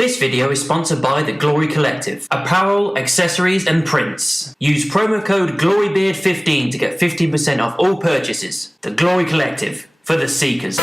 This video is sponsored by the Glory Collective. Apparel, accessories and prints. Use promo code GLORYBEARD15 to get 15% off all purchases. The Glory Collective, for the seekers.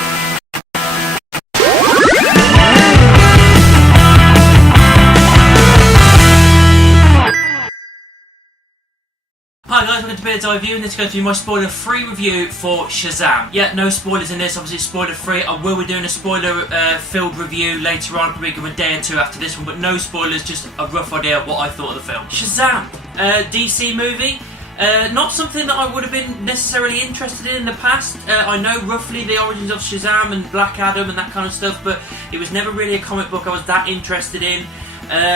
Hi guys, welcome to Beard's Eye View, and this is going to be my spoiler-free review for Shazam. Yeah, no spoilers in this, obviously it's spoiler-free. I will be doing a spoiler-filled review later on, probably a day or two after this one, but no spoilers, just a rough idea of what I thought of the film. Shazam, DC movie. Not something that I would have been necessarily interested in the past. I know roughly the origins of Shazam and Black Adam and that kind of stuff, but it was never really a comic book I was that interested in.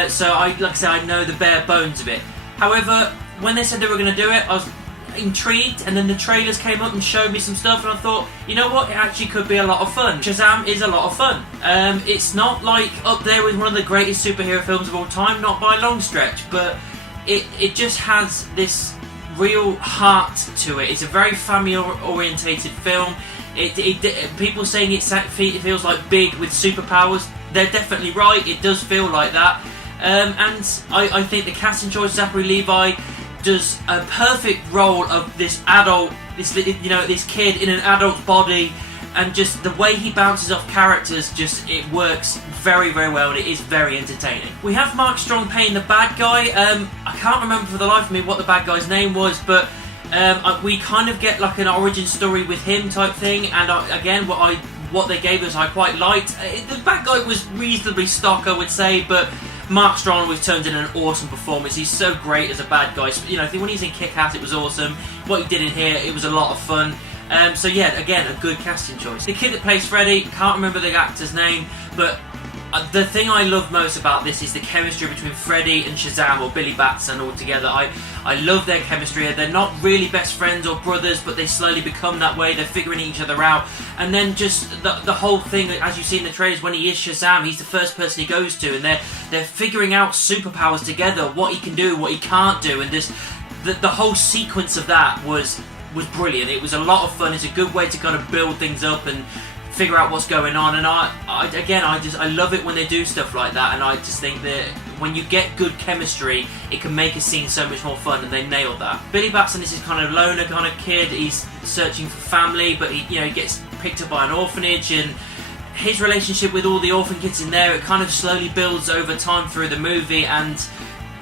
So like I said, I know the bare bones of it. However, when they said they were going to do it, I was intrigued, and then the trailers came up and showed me some stuff, and I thought, you know what, it actually could be a lot of fun. Shazam is a lot of fun. It's not like up there with one of the greatest superhero films of all time, not by a long stretch, but it just has this real heart to it. It's a very family-orientated film. People saying it feels like Big with superpowers, they're definitely right, it does feel like that. And I think the casting choice, Zachary Levi, does a perfect role of this adult, this kid in an adult's body, and just the way he bounces off characters, it works very, very well, and it is very entertaining. We have Mark Strong playing the bad guy. I can't remember for the life of me what the bad guy's name was, but we kind of get like an origin story with him type thing, and again, what they gave us I quite liked. The bad guy was reasonably stock, I would say, but Mark Strong always turns in an awesome performance. He's so great as a bad guy. You know, I think when he's in Kick-Ass, it was awesome. What he did in here, it was a lot of fun. So yeah, again, a good casting choice. The kid that plays Freddy, can't remember the actor's name, but the thing I love most about this is the chemistry between Freddy and Shazam, or Billy Batson all together. I love their chemistry. They're not really best friends or brothers, but they slowly become that way. They're figuring each other out. And then just the whole thing, as you see in the trailers, when he is Shazam, he's the first person he goes to, and they're figuring out superpowers together, what he can do, what he can't do, and just the whole sequence of that was brilliant. It was a lot of fun. It's a good way to kind of build things up and figure out what's going on, and I love it when they do stuff like that, and I just think that when you get good chemistry, it can make a scene so much more fun, and they nailed that. Billy Batson is this kind of loner kind of kid. He's searching for family, but he gets picked up by an orphanage, and his relationship with all the orphan kids in there, it kind of slowly builds over time through the movie, and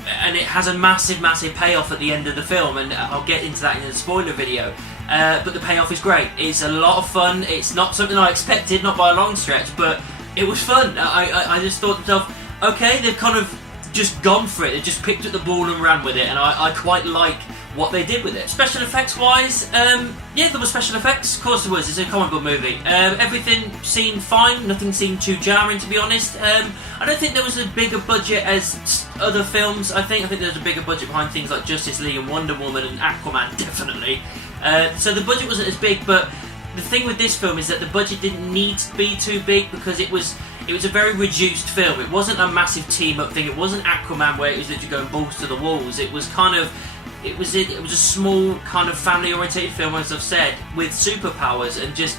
it has a massive payoff at the end of the film, and I'll get into that in the spoiler video. But the payoff is great. It's a lot of fun. It's not something I expected, not by a long stretch, but it was fun. I just thought to myself, okay, they've kind of just gone for it. They just picked up the ball and ran with it, and I quite like what they did with it. Special effects wise, yeah, there were special effects. Of course there was. It's a comic book movie. Everything seemed fine. Nothing seemed too jarring, to be honest. I don't think there was a bigger budget as other films. I think there's a bigger budget behind things like Justice League and Wonder Woman and Aquaman, definitely. So the budget wasn't as big, but the thing with this film is that the budget didn't need to be too big, because it was a very reduced film. It wasn't a massive team-up thing. It wasn't Aquaman where it was literally going balls to the walls. It was a small kind of family-oriented film, as I've said, with superpowers, and just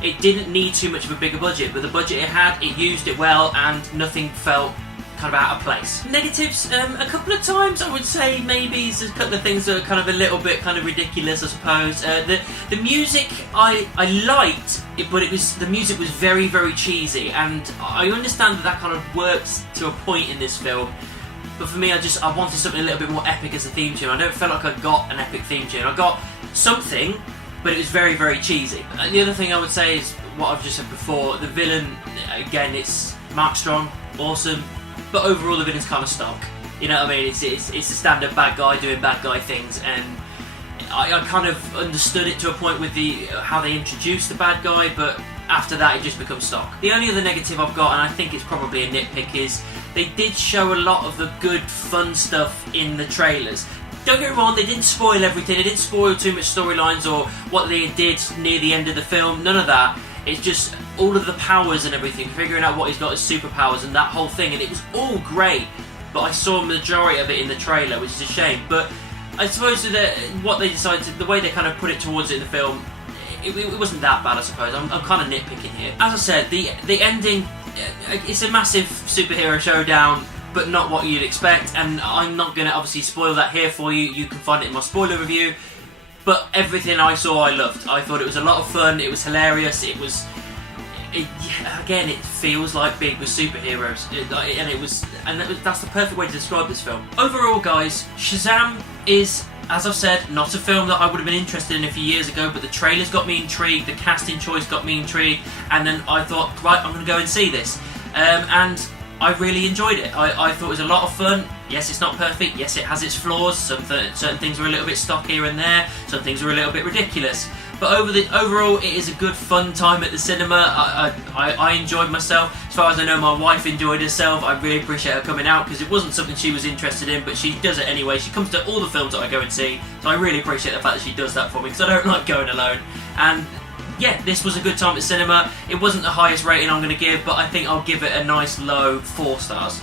it didn't need too much of a bigger budget. But the budget it had, it used it well, and nothing felt kind of out of place. Negatives, a couple of times I would say maybe there's a couple of things that are kind of a little bit kind of ridiculous, I suppose. The music I liked, but the music was very, very cheesy, and I understand that kind of works to a point in this film. But for me, I wanted something a little bit more epic as a theme tune. I don't feel like I got an epic theme tune. I got something, but it was very, very cheesy. And the other thing I would say is what I've just said before. The villain, again, it's Mark Strong, awesome. But overall, the villain's kind of stock. You know what I mean? It's a standard bad guy doing bad guy things, and I kind of understood it to a point with how they introduced the bad guy, but after that it just becomes stock. The only other negative I've got, and I think it's probably a nitpick, is they did show a lot of the good, fun stuff in the trailers. Don't get me wrong, they didn't spoil everything, they didn't spoil too much storylines or what they did near the end of the film, none of that. It's just all of the powers and everything, figuring out what he's got as superpowers and that whole thing, and it was all great, but I saw a majority of it in the trailer, which is a shame. But I suppose what they decided, the way they kind of put it towards it in the film, it wasn't that bad, I suppose. I'm kind of nitpicking here. As I said, the ending it's a massive superhero showdown, but not what you'd expect, and I'm not going to obviously spoil that here for you. You can find it in my spoiler review. But everything I saw, I loved. I thought it was a lot of fun. It was hilarious. Again, it feels like big with superheroes, that's the perfect way to describe this film. Overall, guys, Shazam is, as I've said, not a film that I would have been interested in a few years ago, but the trailers got me intrigued, the casting choice got me intrigued, and then I thought, right, I'm going to go and see this. And I really enjoyed it. I thought it was a lot of fun. Yes, it's not perfect. Yes, it has its flaws. Certain things were a little bit stock here and there. Some things were a little bit ridiculous. But overall, it is a good fun time at the cinema. I enjoyed myself. As far as I know, my wife enjoyed herself. I really appreciate her coming out because it wasn't something she was interested in, but she does it anyway. She comes to all the films that I go and see, so I really appreciate the fact that she does that for me because I don't like going alone. And yeah, this was a good time at cinema. It wasn't the highest rating I'm going to give, but I think I'll give it a nice low 4 stars.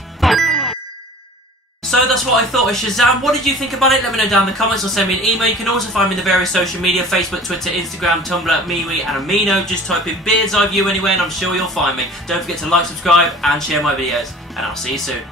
So that's what I thought of Shazam. What did you think about it? Let me know down in the comments or send me an email. You can also find me in the various social media, Facebook, Twitter, Instagram, Tumblr, MeWe and Amino. Just type in Beard's Eye View anywhere and I'm sure you'll find me. Don't forget to like, subscribe and share my videos. And I'll see you soon.